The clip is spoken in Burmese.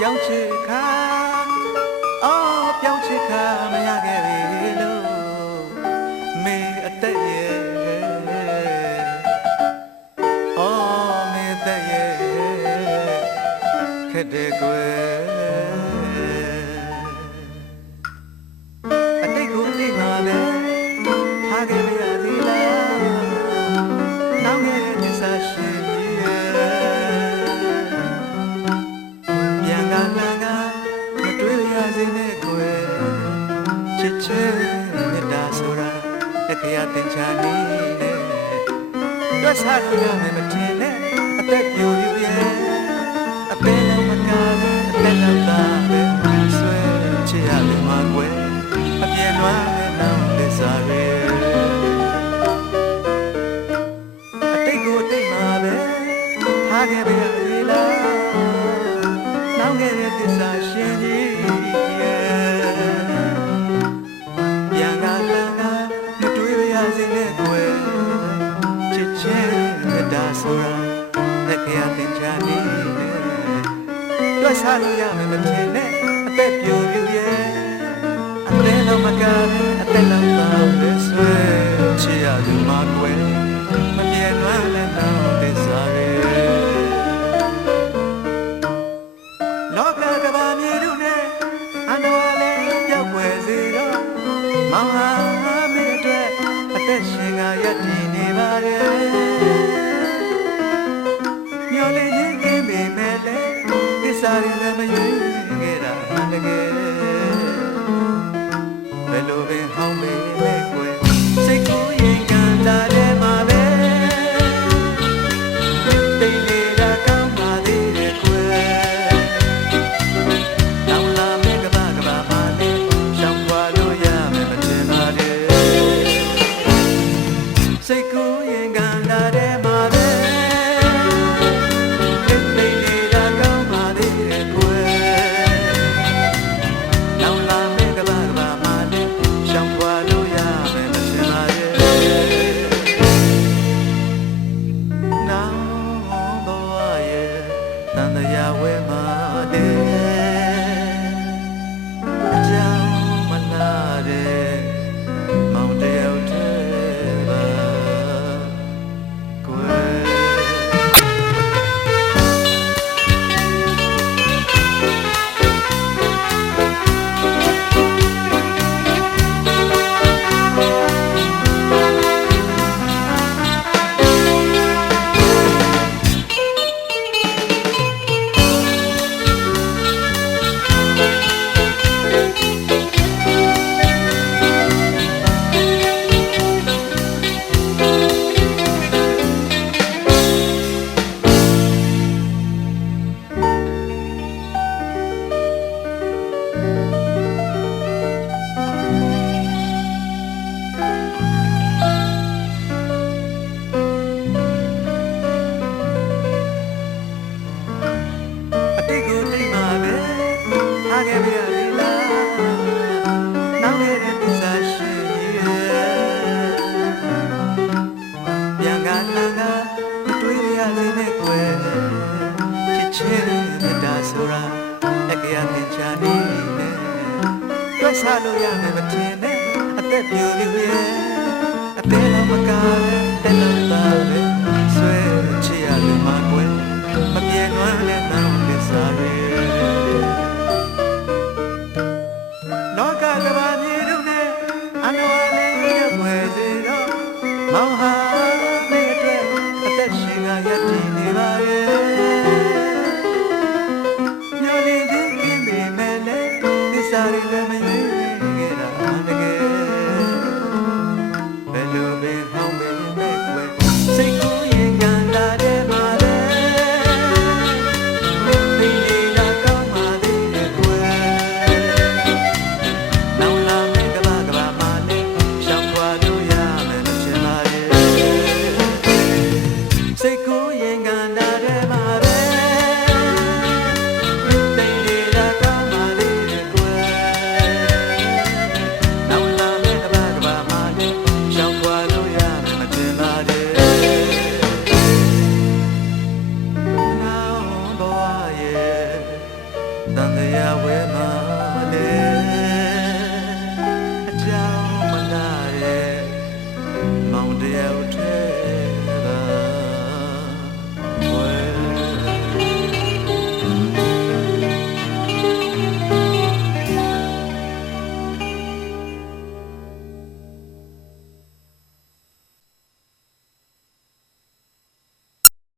ပြောင်းချစ်ခါအော်ပြောင်းချစ်ခါမရခဲ့ပြီလို့မေအသက်ရဲ့အော်မေအသက်ရဲ့ခက်တဲ့ကွယ် စ်ချစ်မေတ္တာဆိုတာအခရာတင်ချာနေနဲ့တွတ်စားလို့ရမယ်မထင်နဲ့အသက်ပြိုပြိုရဲ့အသေးလုံးမကားဘူးအသက်လုံးသားပဲဆွဲချစ်ရမယ်မှာကွယ်အပြည့်နွမ်းနဲ့နောင်သစ္စာရဲ့အတိတ်ကိုအတိတ်မှာပဲထားခဲ့ပါရစေလားနောက်ခဲ့တဲ့သစ္စာရှင်ကြီး ဆိုတာလက်ခရတင်ချာနေနဲ့တွတ်စားလို့ရမယ်မထင်နဲ့အသက်ပြိုပြိုရဲ့အသက်လုံးမကားဘူးအသက်လုံးသားပဲဆွဲချစ်ရသူမှာကွယ်မပြေလွမ်းလည်းတော့သစ္စာရဲ့လောကကဘာမြေတို့နဲ့အန္တဝါလည်းပြောက်ွယ်စေတော့မောင်ဟာမင်းအတွက်အသက်ရှင်ကရည်တည်နေပါရဲ့ သစ္တိတ်ကိုတိတ်မှာပဲထားခဲ့ပါရစေလားနောက်ခဲ့တဲ့သစ္စာရှိရဲ့ပြန်ကလာကမတွေးရစေနဲ့ကွယ်ချစ်ချင်းမေတ္တာဆိုတာအကြရသင်ချာနေနဲ့တွက်ဆလို့ရမယ်မထင်နဲ့အသက်ပြိုပြိုရဲ့အသေးလုံးမကား မော